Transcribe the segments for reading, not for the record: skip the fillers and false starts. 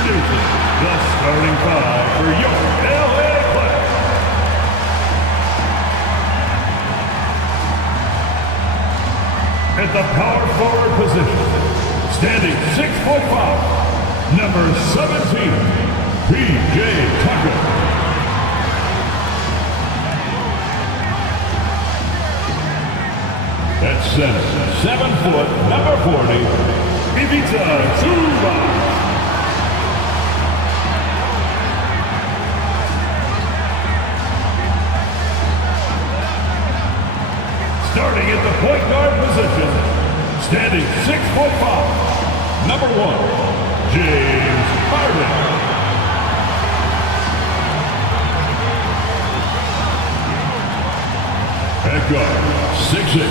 Introducing the starting five for your LA Clippers. At the power forward position, standing 6'5", number 17, P.J. Tucker. At center, 7 foot, number 40, Ivica Zubac. Starting at the point guard position, standing 6'5", number 1, James Harden. At guard, 6'8",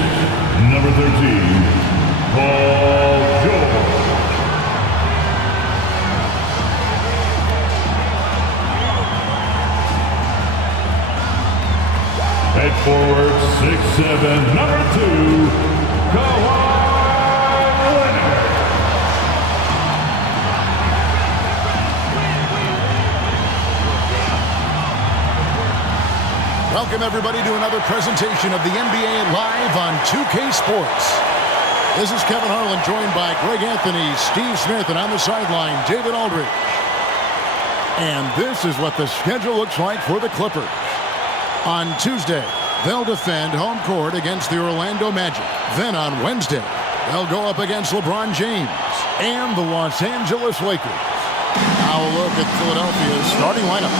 number 13, Paul George. At forward, 6'7", number 2, Kawhi Leonard. Welcome everybody to another presentation of the NBA Live on 2K Sports. This is Kevin Harlan, joined by Greg Anthony, Steve Smith, and on the sideline, David Aldridge. And this is what the schedule looks like for the Clippers. On Tuesday, they'll defend home court against the Orlando Magic. Then on Wednesday, they'll go up against LeBron James and the Los Angeles Lakers. Now a look at Philadelphia's starting lineup.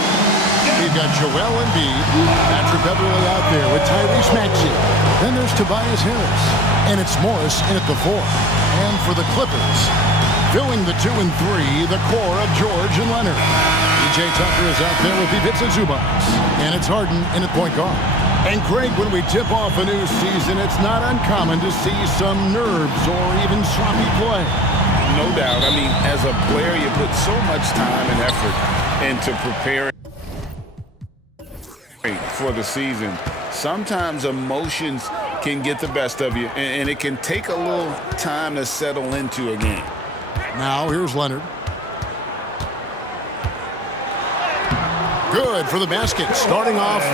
We've got Joel Embiid, Patrick Beverley out there with Tyrese Maxey. Then there's Tobias Harris, and it's Morris in at the 4. And for the Clippers, filling the 2 and 3, the core of George and Leonard. P.J. Tucker is out there with Ivica Zubac, and it's Harden in at point guard. And Craig, when we tip off a new season, it's not uncommon to see some nerves or even sloppy play. No doubt. I mean, as a player, you put so much time and effort into preparing for the season. Sometimes emotions can get the best of you, and it can take a little time to settle into a game. Now here's Leonard. Good for the basket, starting off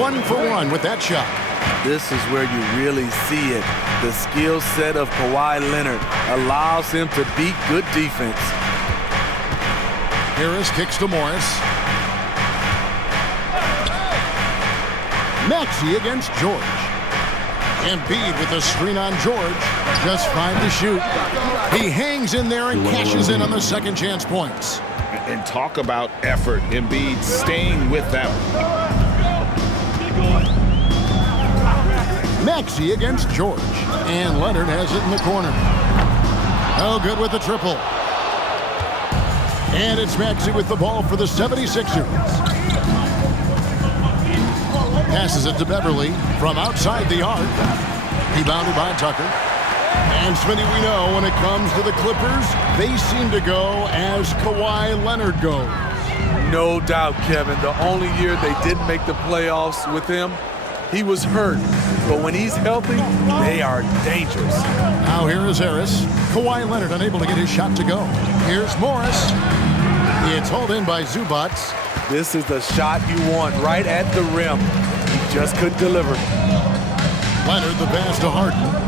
1 for 1 with that shot. This is where you really see it. The skill set of Kawhi Leonard allows him to beat good defense. Harris kicks to Morris. Maxey against George. Embiid with a screen on George. Just 5 to shoot. He hangs in there and cashes in on the second chance points. And talk about effort. Embiid staying with that one. Maxey against George. And Leonard has it in the corner. Oh, good with the triple. And it's Maxey with the ball for the 76ers. Passes it to Beverley from outside the arc. Rebounded by Tucker. And Smitty, we know when it comes to the Clippers, they seem to go as Kawhi Leonard goes. No doubt, Kevin. The only year they didn't make the playoffs with him, he was hurt. But when he's healthy, they are dangerous. Now here is Harris. Kawhi Leonard unable to get his shot to go. Here's Morris. It's hauled in by Zubac. This is the shot you want right at the rim. He just couldn't deliver. Leonard the pass to Harden.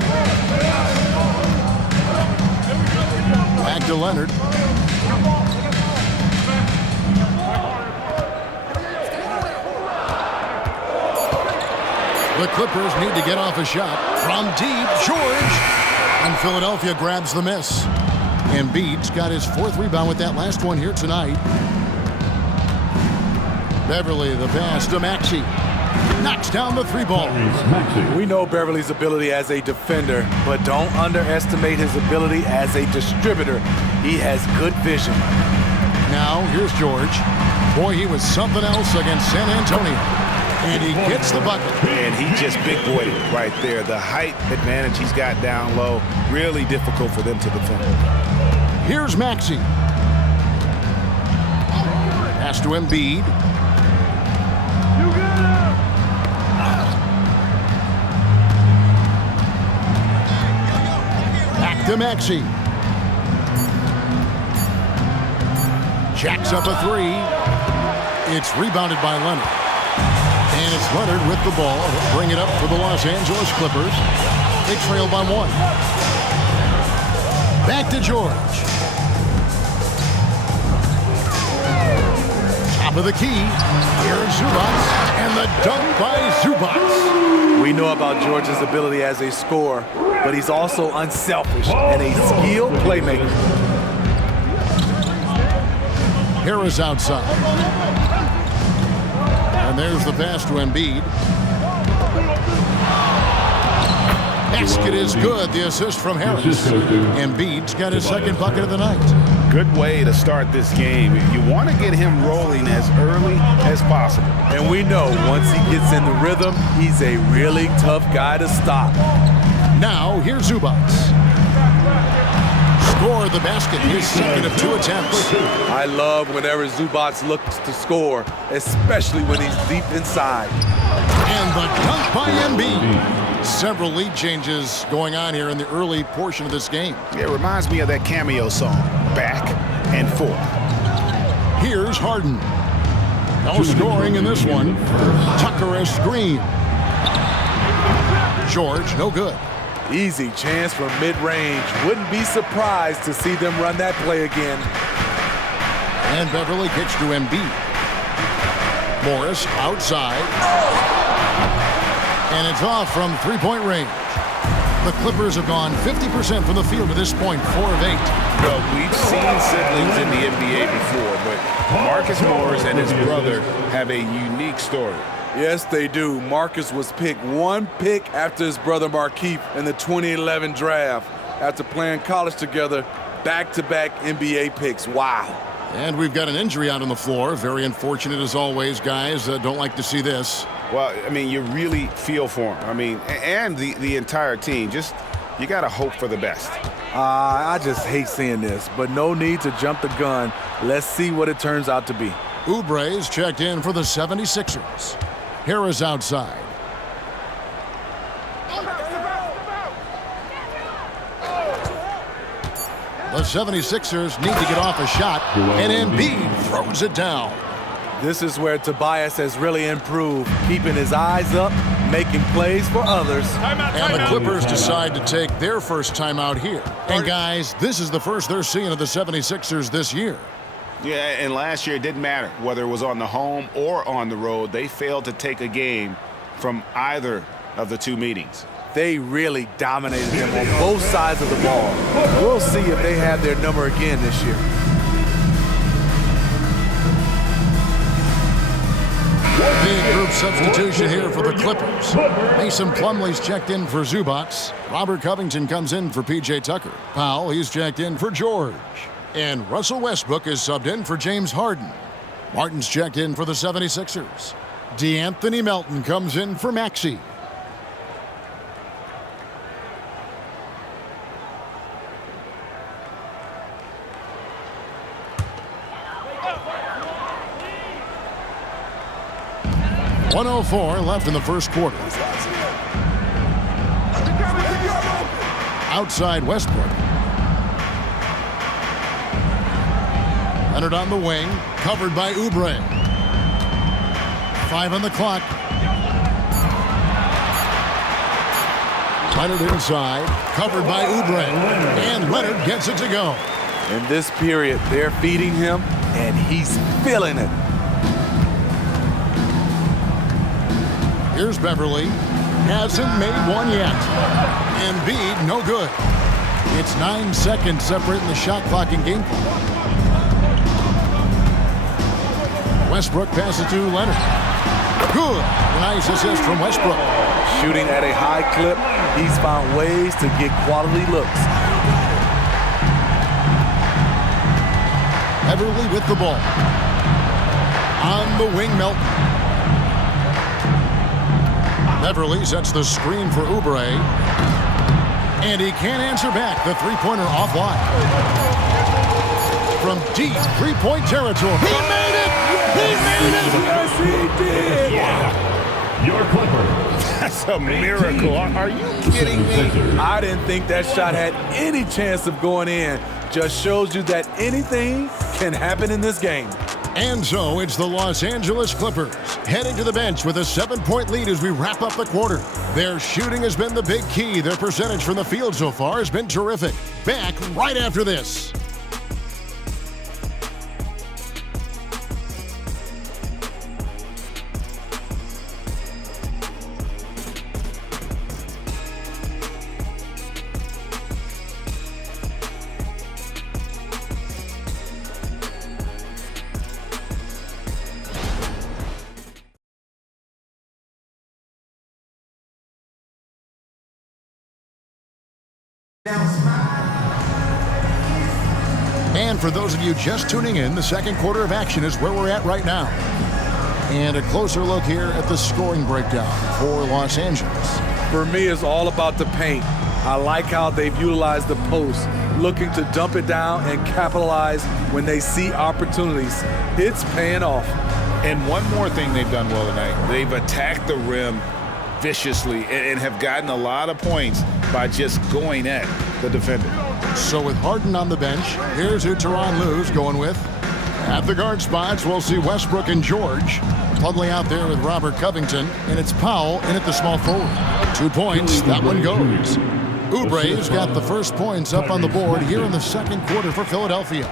Back to Leonard. The Clippers need to get off a shot from deep. George. And Philadelphia grabs the miss. Embiid's got his 4th rebound with that last one here tonight. Beverley the pass to Maxey. Knocks down the 3-ball. We know Beverly's ability as a defender, but don't underestimate his ability as a distributor. He has good vision. Now, here's George. Boy, he was something else against San Antonio. And he gets the bucket. And he just big-boyed it right there. The height advantage he's got down low, really difficult for them to defend. Here's Maxey. Pass to Embiid. Back to Maxey. Jacks up a three. It's rebounded by Leonard. And it's Leonard with the ball. Bring it up for the Los Angeles Clippers. They trail by 1. Back to George. Top of the key. Here's Zubac. And the dunk by Zubac. We know about George's ability as a scorer, but he's also unselfish and a skilled playmaker. Harris outside. And there's the pass to Embiid. Basket is good. The assist from Harris. Embiid's got his second bucket of the night. Good way to start this game. You want to get him rolling as early as possible. And we know once he gets in the rhythm, he's a really tough guy to stop. Now, here's Zubac. Score the basket, his second of 2 attempts. I love whenever Zubac looks to score, especially when he's deep inside. And the dunk by Embiid. Several lead changes going on here in the early portion of this game. It reminds me of that cameo song, Back and Forth. Here's Harden. No scoring in this one. Tucker a screen. George, no good. Easy chance from mid-range. Wouldn't be surprised to see them run that play again. And Beverly kicks to Embiid. Morris outside. And it's off from three-point range. The Clippers have gone 50% from the field to this point, 4 of 8. Well, we've seen siblings in the NBA before, but Marcus Morris and his brother have a unique story. Yes, they do. Marcus was picked 1 pick after his brother Markieff in the 2011 draft. After playing college together, back-to-back NBA picks. Wow. And we've got an injury out on the floor. Very unfortunate as always, guys. Don't like to see this. Well, I mean, you really feel for him. I mean, and the entire team. Just, you got to hope for the best. I just hate seeing this, but no need to jump the gun. Let's see what it turns out to be. Oubre's checked in for the 76ers. Harris outside. The 76ers need to get off a shot, and Embiid throws it down. This is where Tobias has really improved, keeping his eyes up, making plays for others. And the Clippers decide to take their first timeout here. And guys, this is the first they're seeing of the 76ers this year. Yeah, and last year it didn't matter whether it was on the home or on the road. They failed to take a game from either of the 2 meetings. They really dominated them on both sides of the ball. We'll see if they have their number again this year. Big group substitution here for the Clippers. Mason Plumlee's checked in for Zubac. Robert Covington comes in for P.J. Tucker. Powell, he's checked in for George. And Russell Westbrook is subbed in for James Harden. Martin's checked in for the 76ers. DeAnthony Melton comes in for Maxey. .104 left in the first quarter. Outside Westbrook. Leonard on the wing, covered by Oubre. 5 on the clock. Leonard inside, covered by Oubre. And Leonard gets it to go. In this period, they're feeding him, and he's feeling it. Here's Beverly. Hasn't made one yet. Embiid, no good. It's 9 seconds separating the shot clock and game clock. Westbrook passes to Leonard. Good. Nice assist from Westbrook. Shooting at a high clip, he's found ways to get quality looks. Beverly with the ball. On the wing, Melton. Beverly sets the screen for Oubre. And he can't answer back. The three-pointer offline. From deep three-point territory. He made it! He made it! Yes, he did! Yeah. Your Clipper. That's a miracle. Are you kidding me? I didn't think that shot had any chance of going in. Just shows you that anything can happen in this game. And so it's the Los Angeles Clippers heading to the bench with a 7-point lead as we wrap up the quarter. Their shooting has been the big key. Their percentage from the field so far has been terrific. Back right after this. And for those of you just tuning in, the second quarter of action is where we're at right now. And a closer look here at the scoring breakdown for Los Angeles. For me, it's all about the paint. I like how they've utilized the post, looking to dump it down and capitalize when they see opportunities. It's paying off. And one more thing they've done well tonight. They've attacked the rim viciously and have gotten a lot of points by just going at the defender. So with Harden on the bench, here's who Tyronn Lue's going with. At the guard spots, we'll see Westbrook and George. Plumlee out there with Robert Covington, and it's Powell in at the small forward. 2 points, that one goes. Oubre's got the first points up on the board here in the second quarter for Philadelphia.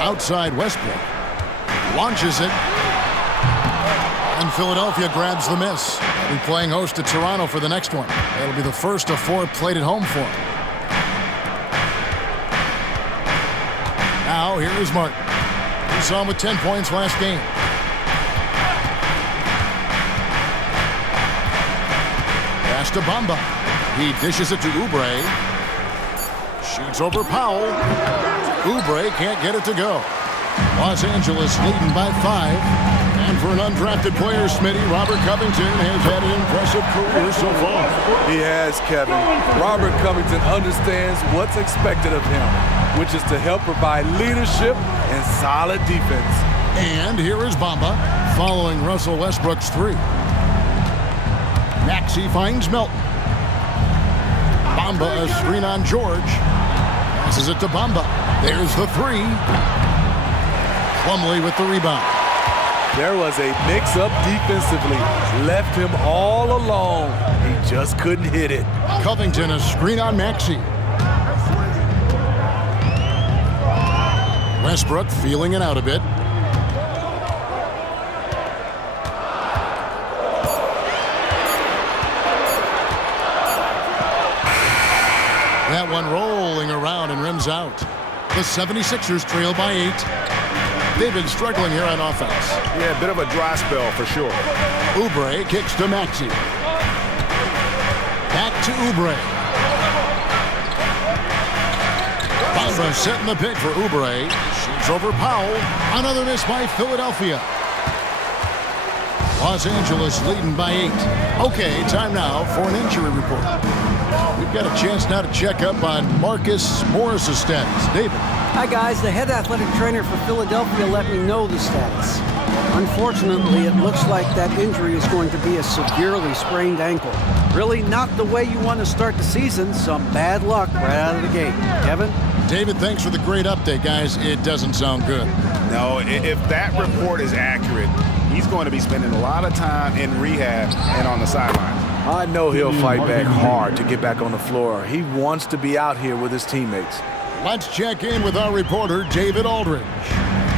Outside Westbrook. Launches it. And Philadelphia grabs the miss. They'll be playing host to Toronto for the next one. It'll be the first of 4 played at home for him. Now, here is Martin. We saw him with 10 points last game. Pass to Bamba. He dishes it to Oubre. Shoots over Powell. Oubre can't get it to go. Los Angeles leading by 5. And for an undrafted player, Smitty, Robert Covington has had an impressive career so far. He has, Kevin. Robert Covington understands what's expected of him, which is to help provide leadership and solid defense. And here is Bamba following Russell Westbrook's 3. Maxey finds Melton. Bamba a screen on George. Passes it to Bamba. There's the 3. Plumlee with the rebound. There was a mix-up defensively. Left him all alone. He just couldn't hit it. Covington a screen on Maxey. Westbrook feeling it out a bit. That one rolling around and rims out. The 76ers trail by 8. They've been struggling here on offense. Yeah, a bit of a dry spell for sure. Oubre kicks to Maxey. Back to Oubre. Bamba setting the pick for Oubre. Shoots over Powell. Another miss by Philadelphia. Los Angeles leading by 8. Okay, time now for an injury report. We've got a chance now to check up on Marcus Morris's status. David. Hi, guys. The head athletic trainer for Philadelphia let me know the status. Unfortunately, it looks like that injury is going to be a severely sprained ankle. Really not the way you want to start the season. Some bad luck right out of the gate. Kevin? David, thanks for the great update, guys. It doesn't sound good. No, if that report is accurate, he's going to be spending a lot of time in rehab and on the sideline. I know he'll fight back hard to get back on the floor. He wants to be out here with his teammates. Let's check in with our reporter, David Aldridge.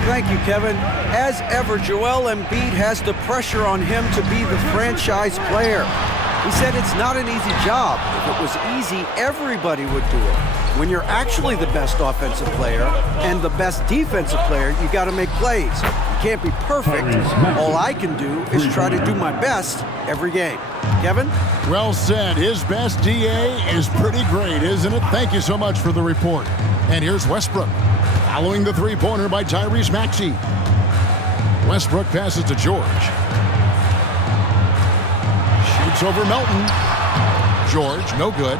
Thank you, Kevin. As ever, Joel Embiid has the pressure on him to be the franchise player. He said it's not an easy job. If it was easy, everybody would do it. When you're actually the best offensive player and the best defensive player, you got to make plays. You can't be perfect. All I can do is try to do my best every game. Kevin? Well said. His best DA is pretty great, isn't it? Thank you so much for the report. And here's Westbrook, following the three-pointer by Tyrese Maxey. Westbrook passes to George. Shoots over Melton. George, no good.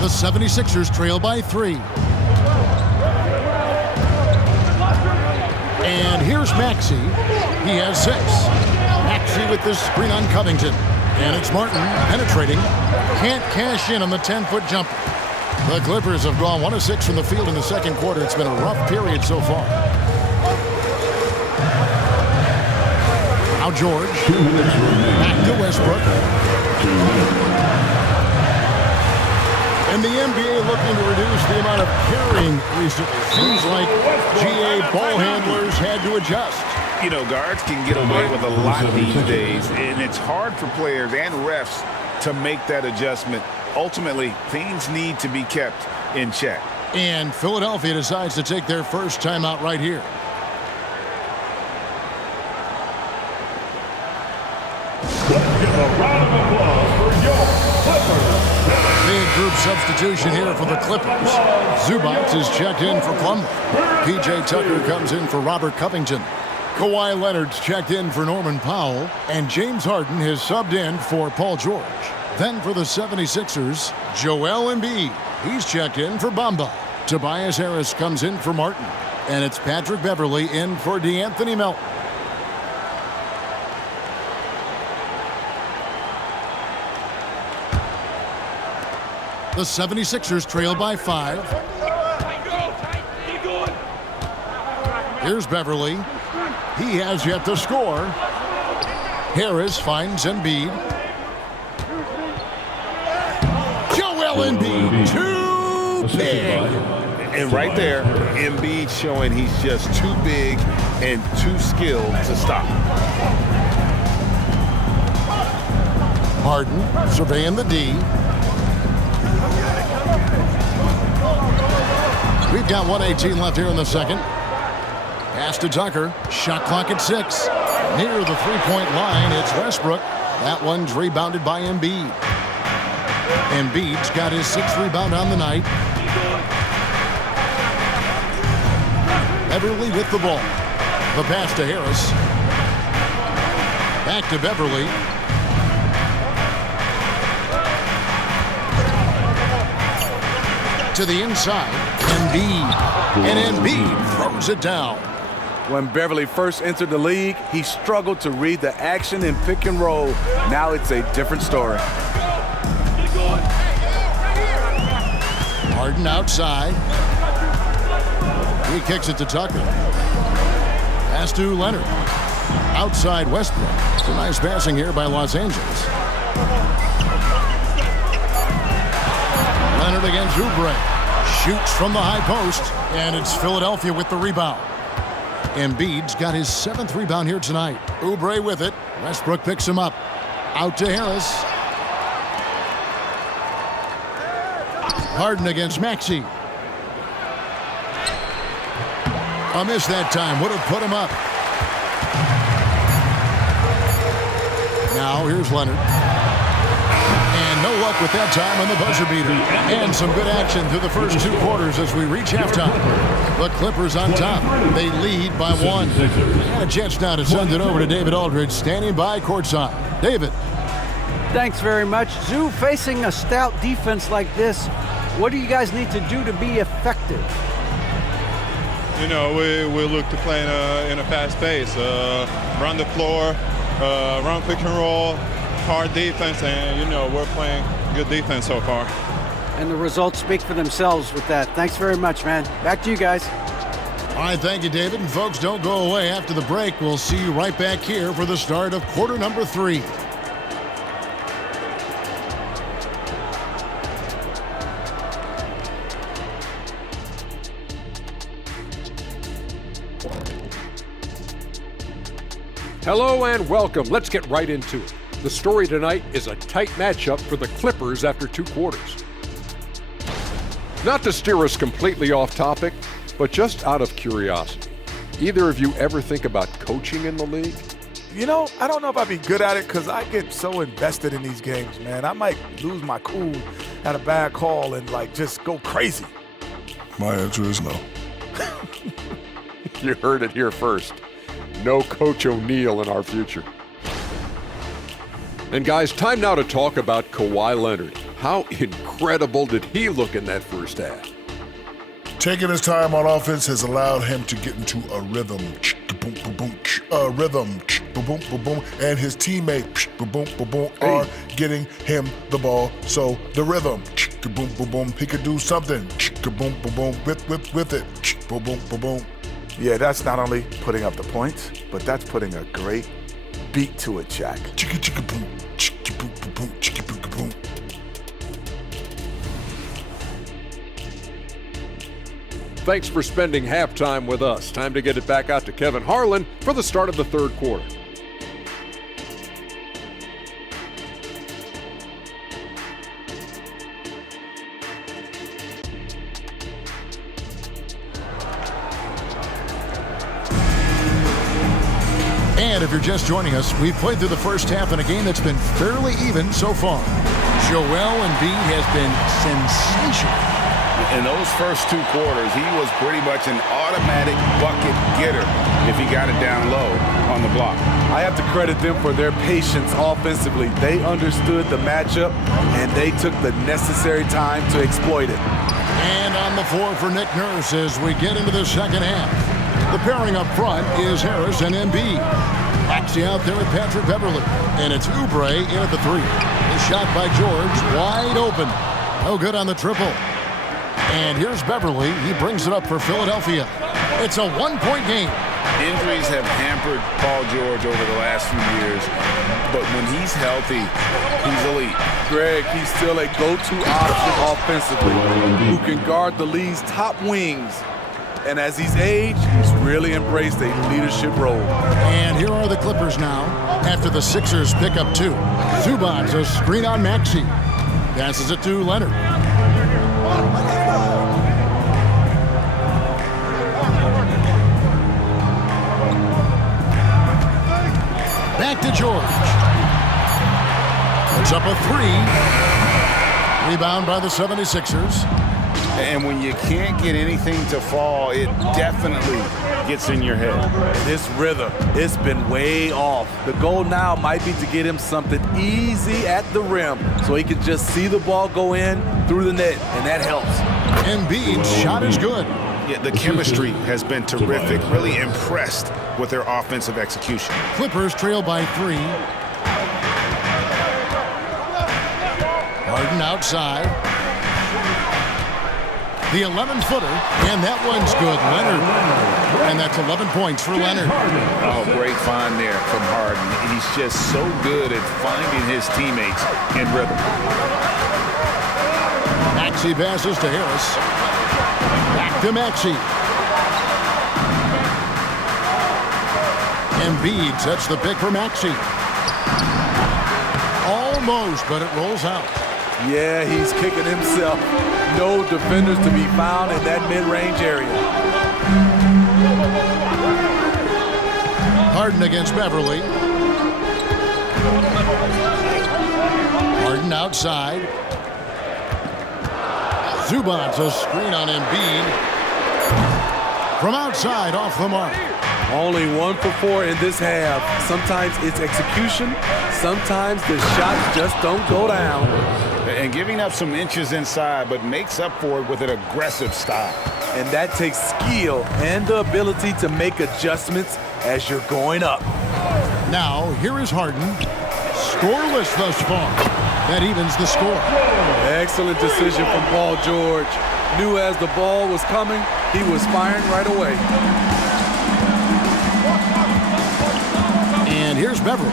The 76ers trail by 3. And here's Maxey. He has 6. Maxey with this screen on Covington. And it's Martin penetrating. Can't cash in on the 10-foot jumper. The Clippers have gone 1 of 6 from the field in the second quarter. It's been a rough period so far. Now George. Back to Westbrook. And the NBA looking to reduce the amount of carrying recently. Seems like GA ball handlers had to adjust. You know, guards can get away with a lot these days, and it's hard for players and refs to make that adjustment. Ultimately, things need to be kept in check. And Philadelphia decides to take their first timeout right here. Let's give a round of applause for your Clippers. Big group substitution here for the Clippers. Zubac is checked in for Plumlee. P.J. Tucker comes in for Robert Covington. Kawhi Leonard's checked in for Norman Powell. And James Harden has subbed in for Paul George. Then for the 76ers, Joel Embiid. He's checked in for Bamba. Tobias Harris comes in for Martin. And it's Patrick Beverley in for DeAnthony Melton. The 76ers trail by 5. Here's Beverley. He has yet to score. Harris finds Embiid. Joel Embiid, too big. And right there, Embiid showing he's just too big and too skilled to stop. Harden surveying the D. We've got 1:18 left here in the second. Pass to Tucker. Shot clock at 6. Near the three-point line, it's Westbrook. That one's rebounded by Embiid. Embiid's got his 6th rebound on the night. Beverley with the ball. The pass to Harris. Back to Beverley. To the inside, Embiid. And Embiid throws it down. When Beverley first entered the league, he struggled to read the action in pick and roll. Now it's a different story. Harden outside. He kicks it to Tucker. Pass to Leonard. Outside Westbrook. It's a nice passing here by Los Angeles. Leonard against Oubre. Shoots from the high post. And it's Philadelphia with the rebound. Embiid's got his 7th rebound here tonight. Oubre with it. Westbrook picks him up. Out to Harris. Harden against Maxey. A miss that time. Would have put him up. Now here's Leonard. And no luck with that time on the buzzer beater. And some good action through the first 2 quarters as we reach halftime. The Clippers on top. They lead by 1. And a chance now to send it over to David Aldridge, standing by courtside. David. Thanks very much. Zoo, facing a stout defense like this, what do you guys need to do to be effective? You know, we look to play in a fast pace, run the floor, run pick and roll, hard defense, and, you know, we're playing good defense so far. And the results speak for themselves with that. Thanks very much, man. Back to you guys. All right, thank you, David. And folks, don't go away after the break. We'll see you right back here for the start of quarter number 3. Hello and welcome. Let's get right into it. The story tonight is a tight matchup for the Clippers after 2 quarters. Not to steer us completely off topic, but just out of curiosity. Either of you ever think about coaching in the league? You know, I don't know if I'd be good at it because I get so invested in these games, man. I might lose my cool at a bad call and, like, just go crazy. My answer is no. You heard it here first. No Coach O'Neal in our future. And guys, time now to talk about Kawhi Leonard. How incredible did he look in that first half? Taking his time on offense has allowed him to get into a rhythm. rhythm, boom, boom, boom, boom, and his teammate, boom, boom, boom, boom, are getting him the ball. So the rhythm, boom, boom, boom, he could do something, boom, boom, boom, with it, boom, boom, boom, boom. Yeah, that's not only putting up the points, but that's putting a great beat to it, Shaq. Chicka, chicka, boom, chicka, boom, boom, boom, chicka, boom, boom, boom. Thanks for spending halftime with us. Time to get it back out to Kevin Harlan for the start of the third quarter. And if you're just joining us, we've played through the first half in a game that's been fairly even so far. Joel Embiid has been sensational. In those first 2 quarters, he was pretty much an automatic bucket getter if he got it down low on the block. I have to credit them for their patience offensively. They understood the matchup, and they took the necessary time to exploit it. And on the floor for Nick Nurse as we get into the second half. The pairing up front is Harris and Embiid. Maxey out there with Patrick Beverly. And it's Oubre in at the 3. The shot by George, wide open. No good on the triple. And here's Beverly. He brings it up for Philadelphia. It's a 1-point game. Injuries have hampered Paul George over the last few years, but when he's healthy, he's elite. Greg, he's still a go-to option offensively who can guard the league's top wings. And as he's aged, he's really embraced a leadership role. And here are the Clippers now after the Sixers pick up 2. Zubac, a screen on Maxey. Passes it to Leonard. Back to George. It's up a 3. Rebound by the 76ers. And when you can't get anything to fall, it definitely gets in your head. This rhythm, it's been way off. The goal now might be to get him something easy at the rim so he can just see the ball go in through the net, and that helps. Embiid's shot is good. Yeah, the chemistry has been terrific. Really impressed with their offensive execution. Clippers trail by 3. Harden outside. The 11-footer, and that one's good. Leonard. And that's 11 points for Leonard. Oh, great find there from Harden. He's just so good at finding his teammates in rhythm. Maxey passes to Harris. Back to Maxey. Embiid sets the pick for Maxey. Almost, but it rolls out. Yeah, he's kicking himself. No defenders to be found in that mid-range area. Harden against Beverly. Harden outside. Zubac, a screen on Embiid. From outside, off the mark. Only 1 for 4 in this half. Sometimes it's execution. Sometimes the shots just don't go down. And giving up some inches inside, but makes up for it with an aggressive style. And that takes skill and the ability to make adjustments as you're going up. Now, here is Harden. Scoreless thus far. That evens the score. Excellent decision from Paul George. Knew as the ball was coming, he was firing right away. And here's Beverly.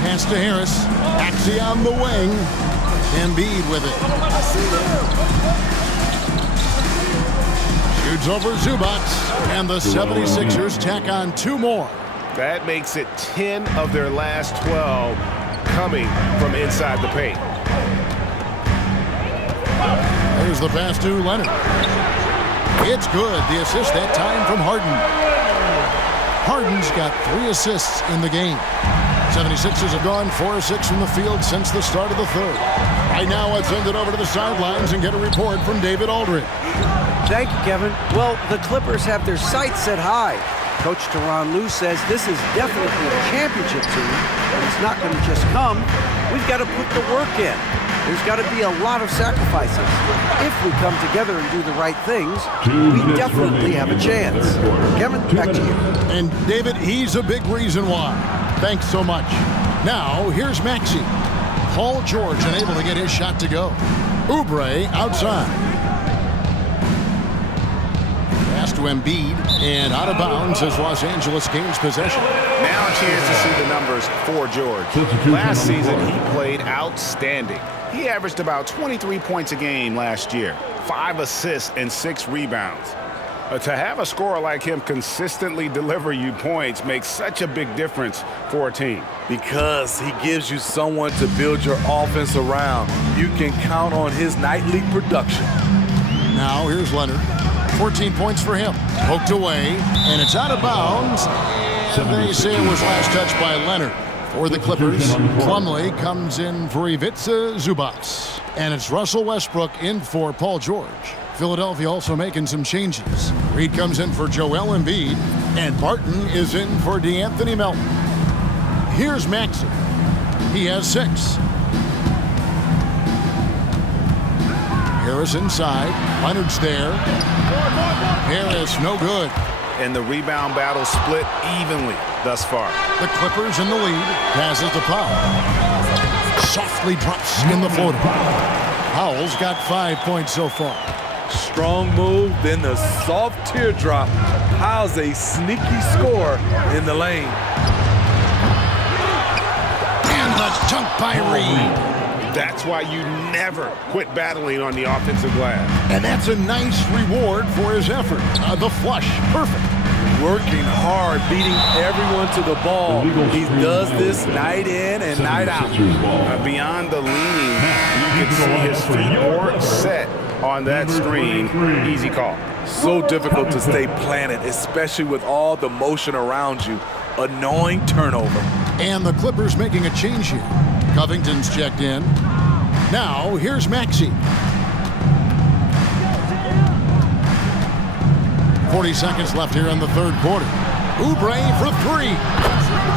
Pass to Harris. Maxey on the wing. Embiid with it. Shoots over Zubac. And the 76ers tack on 2 more. That makes it 10 of their last 12 coming from inside the paint. There's the pass to Leonard. It's good. The assist that time from Harden. Harden's got 3 assists in the game. 76ers have gone 4 of 6 from the field since the start of the third. Right now, let's send it over to the sidelines and get a report from David Aldridge. Thank you, Kevin. Well, the Clippers have their sights set high. Coach Tyronn Lue says this is definitely a championship team, but it's not going to just come. We've got to put the work in. There's got to be a lot of sacrifices. If we come together and do the right things, we definitely have a chance. Kevin, back to you. And David, he's a big reason why. Thanks so much. Now, here's Maxey. Paul George unable to get his shot to go. Oubre outside. Pass to Embiid, and out of bounds as Los Angeles gains possession. Now a chance to see the numbers for George. Last season, he played outstanding. He averaged about 23 points a game last year, 5 assists and 6 rebounds. To have a scorer like him consistently deliver you points makes such a big difference for a team. Because he gives you someone to build your offense around. You can count on his nightly production. Now here's Leonard. 14 points for him. Poked away, and it's out of bounds. And they say it was last touched by Leonard. For the Clippers, Plumlee comes in for Ivica Zubac. And it's Russell Westbrook in for Paul George. Philadelphia also making some changes. Reed comes in for Joel Embiid, and Barton is in for DeAnthony Melton. Here's Maxey. He has 6. Harris inside. Leonard's there. Harris, no good. And the rebound battle split evenly thus far. The Clippers in the lead. Passes to Powell. Softly drops in the floater. Powell's got 5 points so far. Strong move, then the soft teardrop. Powell's a sneaky score in the lane. And the dunk by Reed. That's why you never quit battling on the offensive glass. And that's a nice reward for his effort. The flush, perfect. Working hard, beating everyone to the ball. He does this night in and night out. Beyond the leaning, you can see his feet or set on that screen. Easy call. So difficult to stay planted, especially with all the motion around you. Annoying turnover. And the Clippers making a change here. Covington's checked in. Now, here's Maxey. 40 seconds left here in the third quarter. Oubre for 3.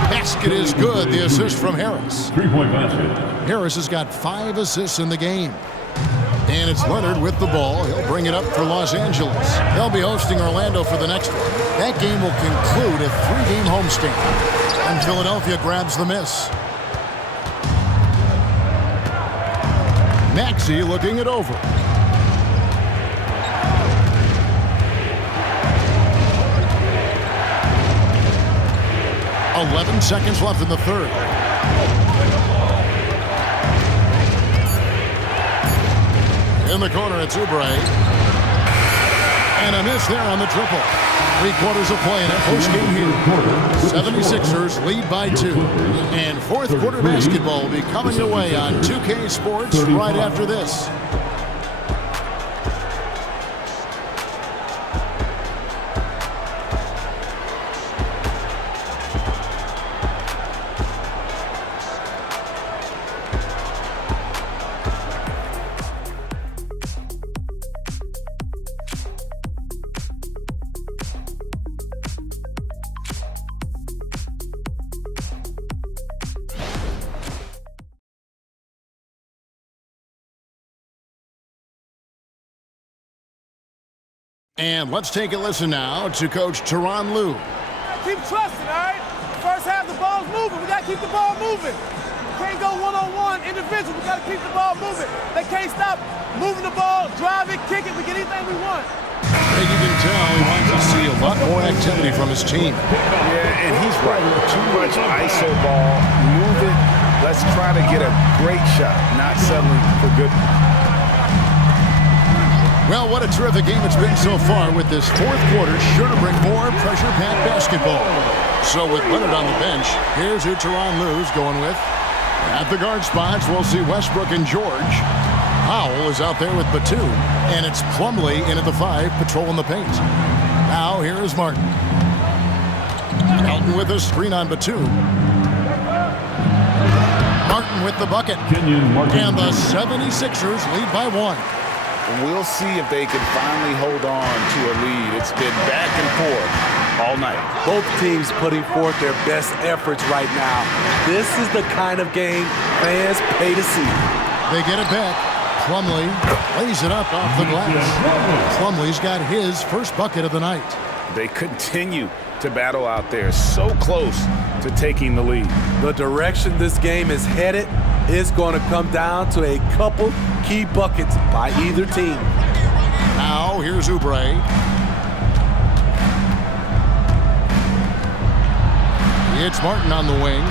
Basket is good. The assist from Harris. 3-point basket. Harris has got 5 assists in the game. And it's Leonard with the ball. He'll bring it up for Los Angeles. They'll be hosting Orlando for the next one. That game will conclude a 3-game homestand. And Philadelphia grabs the miss. Maxey looking it over. "11 seconds left in the third. In the corner, it's Oubre. And a miss there on the triple. 3 quarters of play in a post-game here. 76ers lead by 2. And fourth quarter basketball will be coming your way on 2K Sports right after this. And let's take a listen now to Coach Tyronn Lue. Keep trusting, all right? First half, the ball's moving. We got to keep the ball moving. Can't go one-on-one, individual. We got to keep the ball moving. They can't stop moving the ball, drive it, kick it. We get anything we want. You can tell he wants to see a lot more activity from his team. Yeah, and he's right. Too much ISO ball. Move it. Let's try to get a great shot, not settling for good. Well, what a terrific game it's been so far, with this fourth quarter sure to bring more pressure-packed basketball. So with Leonard on the bench, here's who Tyronn Lue's going with. At the guard spots, we'll see Westbrook and George. Powell is out there with Batum, and it's Plumlee in at the 5, patrolling the paint. Now here is Martin. Melton with a screen on Batum. Martin with the bucket. And the 76ers lead by 1. We'll see if they can finally hold on to a lead. It's been back and forth all night. Both teams putting forth their best efforts right now. This is the kind of game fans pay to see. They get it back. Plumlee lays it up off the glass. Plumlee's got his first bucket of the night. They continue to battle out there, so close to taking the lead. The direction this game is headed is going to come down to a couple key buckets by either team. Now here's Oubre. It's Martin on the wing.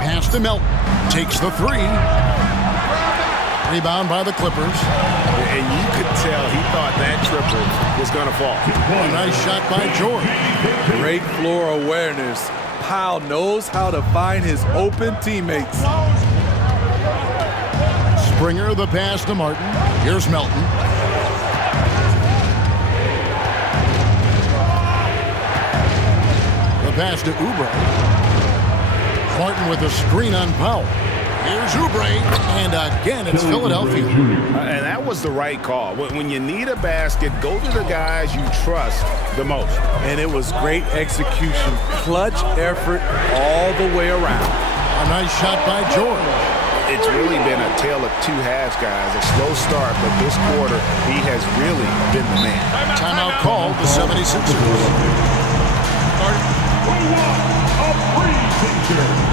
Pass to Melton. Takes the three. Rebound by the Clippers. And you could tell he thought that triple was going to fall. A nice shot by George. Great floor awareness. Powell knows how to find his open teammates. Springer the pass to Martin. Here's Melton. The pass to Oubre. Martin with a screen on Powell. Here's Oubre, and again it's Philadelphia. And that was the right call. When you need a basket, go to the guys you trust the most. And it was great execution. Clutch effort all the way around. A nice shot by George. It's really been a tale of two halves, guys. A slow start, but this quarter, he has really been the man. Timeout called the 76ers. A preseason.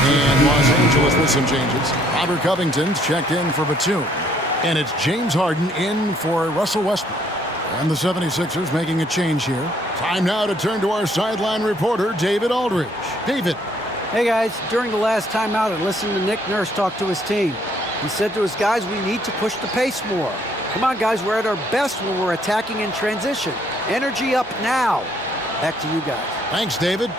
And Los Angeles with some changes. Robert Covington's checked in for Batum. And it's James Harden in for Russell Westbrook. And the 76ers making a change here. Time now to turn to our sideline reporter, David Aldridge. David. Hey, guys. During the last timeout, I listened to Nick Nurse talk to his team. He said to his guys, we need to push the pace more. Come on, guys. We're at our best when we're attacking in transition. Energy up now. Back to you guys. Thanks, David.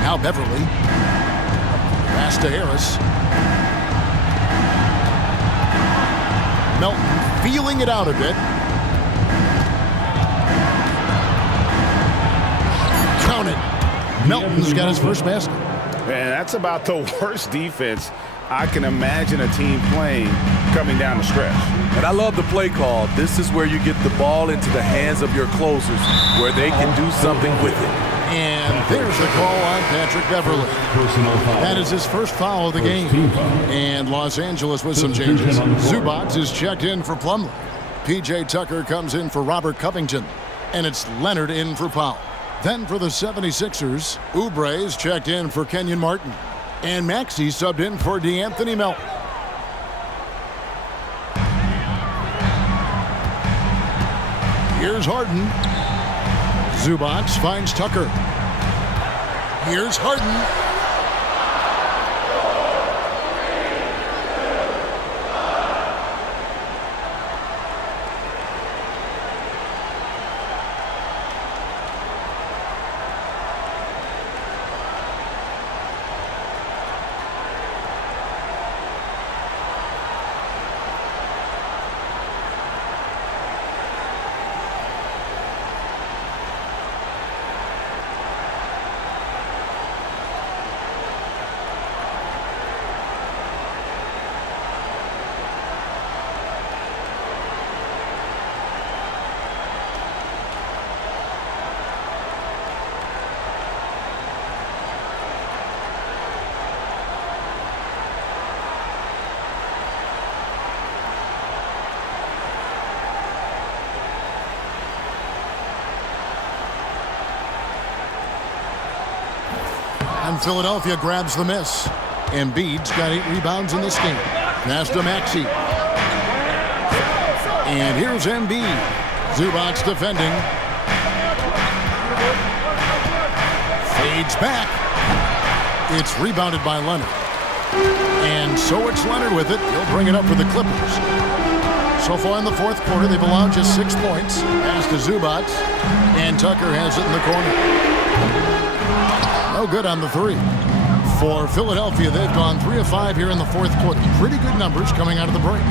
Now Beverly. Pass to Harris. Melton feeling it out a bit. Count it. Melton's got his first basket. Man, that's about the worst defense I can imagine a team playing coming down the stretch. And I love the play call. This is where you get the ball into the hands of your closers, where they can do something with it. And there's the call on Patrick Beverly. That is his first foul of the game. And Los Angeles with some changes. Zubac is checked in for Plumlee. P.J. Tucker comes in for Robert Covington. And it's Leonard in for Powell. Then for the 76ers, Oubre is checked in for Kenyon Martin. And Maxey subbed in for DeAnthony Melton. Here's Harden. Zubac finds Tucker. Here's Harden. And Philadelphia grabs the miss. Embiid's got 8 rebounds in this game. Pass to Maxey. And here's Embiid. Zubac defending. Fades back. It's rebounded by Leonard. And so it's Leonard with it. He'll bring it up for the Clippers. So far in the fourth quarter, they've allowed just 6 points. Pass to Zubac. And Tucker has it in the corner. No No good on the three. For Philadelphia, they've gone 3 of 5 here in the fourth quarter. Pretty good numbers coming out of the break.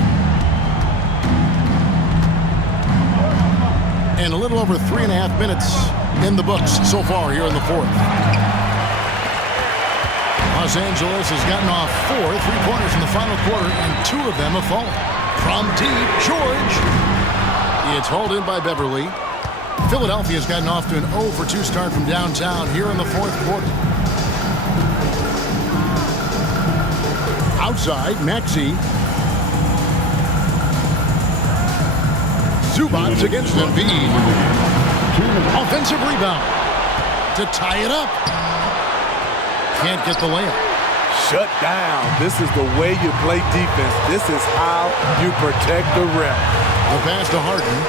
And a little over 3.5 minutes in the books so far here in the fourth. Los Angeles has gotten off 4 3-pointers in the final quarter, and 2 of them have fallen. From deep, George. It's hauled in by Beverly. Philadelphia has gotten off to an 0 for 2 start from downtown here in the fourth quarter. Outside, Maxey. Zubac against Embiid. Offensive rebound to tie it up. Can't get the layup. Shut down. This is the way you play defense. This is how you protect the rim. The pass to Harden.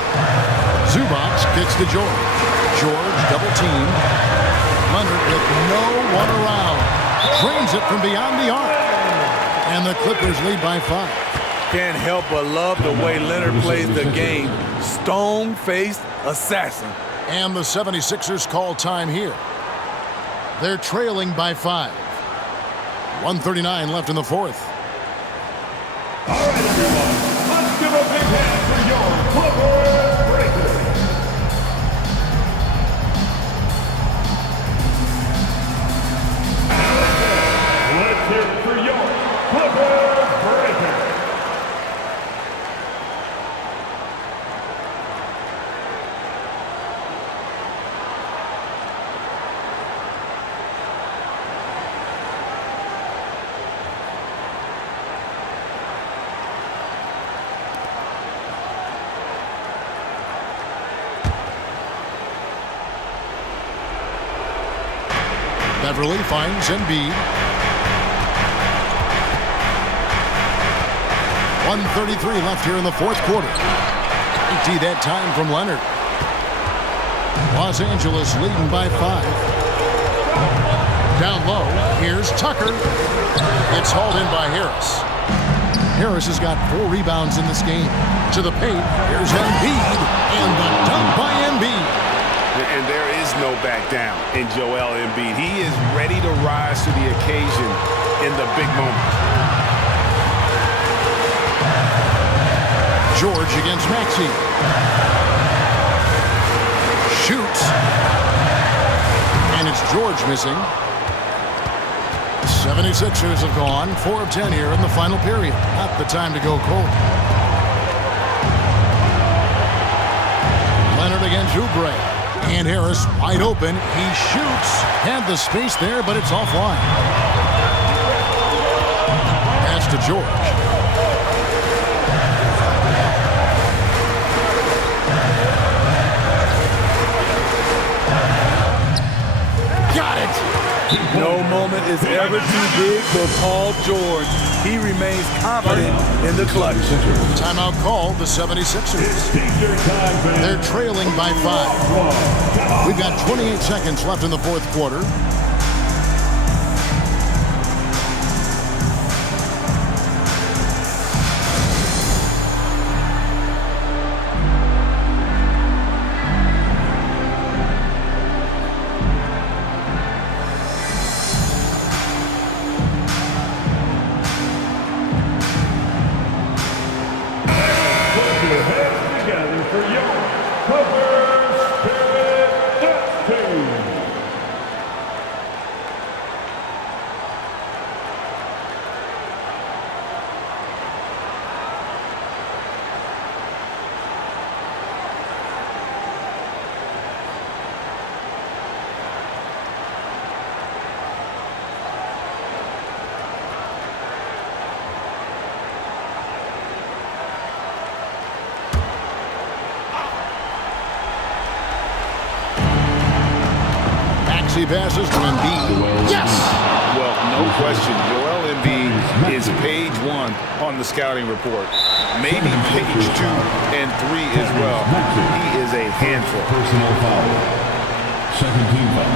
Zubac kicks to George. George double team. Leonard with no one around. Drains it from beyond the arc. And the Clippers lead by 5. Can't help but love the way Leonard plays the game. Stone-faced assassin. And the 76ers call time here. They're trailing by 5. 1:39 left in the fourth. All right, everyone. Let's give a big hand for your Clippers Breakers. Let's hear it for your Clippers Breakers. Beverly finds Embiid. 1:33 left here in the fourth quarter. 80 that time from Leonard. Los Angeles leading by 5. Down low, here's Tucker. It's hauled in by Harris. Harris has got 4 rebounds in this game. To the paint, here's Embiid, and the dunk by Embiid. And there is no back down in Joel Embiid. He is ready to rise to the occasion in the big moment. George against Maxey. Shoots. And it's George missing. The 76ers have gone 4 of 10 here in the final period. Not the time to go cold. Leonard against Oubre. And Harris wide open. He shoots. Had the space there, but it's offline. Pass to George. Got it. No moment is ever too big for Paul George. He remains confident in the clutch. Timeout called the 76ers. They're trailing by 5. We've got 28 seconds left in the fourth quarter. He passes to Embiid. Yes! Well, no question. Joel Embiid is page 1 on the scouting report. Maybe page 2 and 3 as well. He is a handful. Personal foul. Second team foul.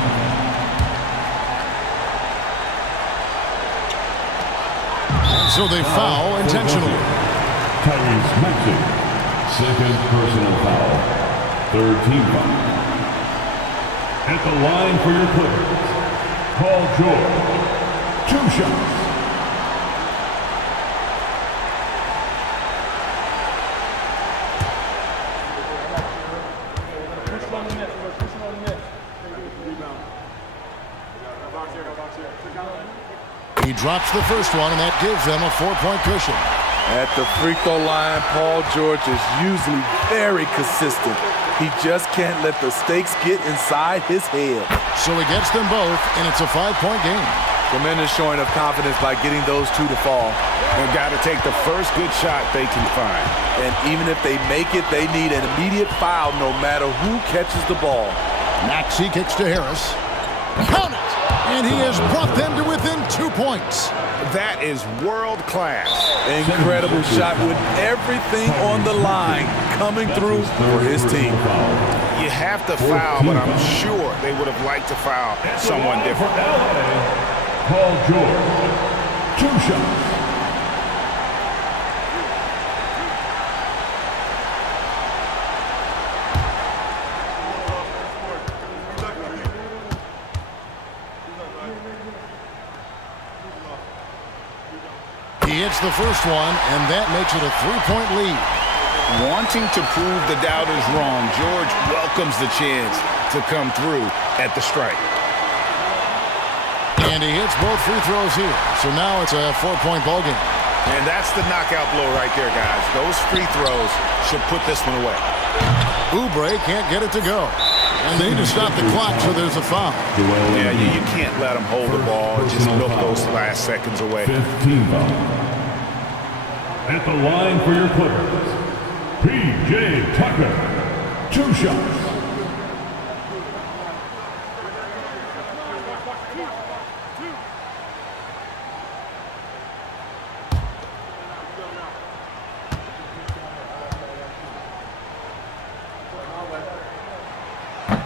So they foul intentionally. Tyrese Maxey. Second personal foul. Third team foul. At the line for your Clippers, Paul George. 2 shots. He drops the first one, and that gives them a 4-point cushion. At the free throw line, Paul George is usually very consistent. He just can't let the stakes get inside his head. So he gets them both, and it's a 5-point game. Tremendous showing of confidence by getting those two to fall. They've got to take the first good shot they can find. And even if they make it, they need an immediate foul no matter who catches the ball. Maxey kicks to Harris. Count it! And he has brought them to within 2 points. That is world class. Incredible shot with everything on the line coming through for his team. You have to foul, but I'm sure they would have liked to foul someone different. Paul George. 2 shots. He hits the first one, and that makes it a 3-point lead. Wanting to prove the doubters wrong, George welcomes the chance to come through at the strike. And he hits both free throws here. So now it's a 4-point ball game. And that's the knockout blow right there, guys. Those free throws should put this one away. Oubre can't get it to go. And they need to stop the clock, so there's a foul. Yeah, you can't let them hold the ball and just milk those last seconds away. 15 foul. At the line for your Clippers, P.J. Tucker. 2 shots.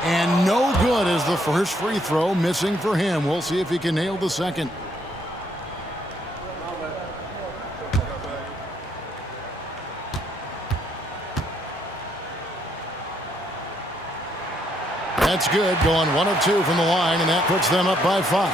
And no good as the first free throw missing for him. We'll see if he can nail the second. That's good, going 1 of 2 from the line, and that puts them up by 5.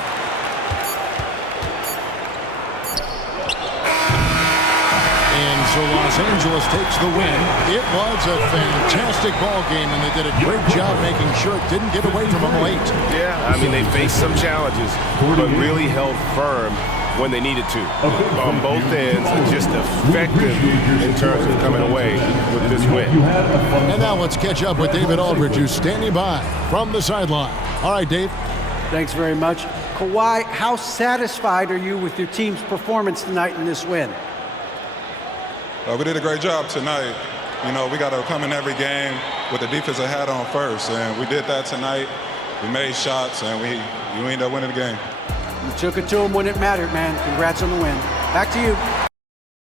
And so Los Angeles takes the win. It was a fantastic ball game, and they did a great job making sure it didn't get away from them late. Yeah, I mean, they faced some challenges, but really held firm when they needed to. On both ends, just effective in terms of coming away with this win. And now let's catch up with David Aldridge, who's standing by from the sideline. All right, Dave. Thanks very much. Kawhi, how satisfied are you with your team's performance tonight in this win? We did a great job tonight. You know, we got to come in every game with the defensive hat on first, and we did that tonight. We made shots, and we ended up winning the game. You took it to them when it mattered, man. Congrats on the win. Back to you.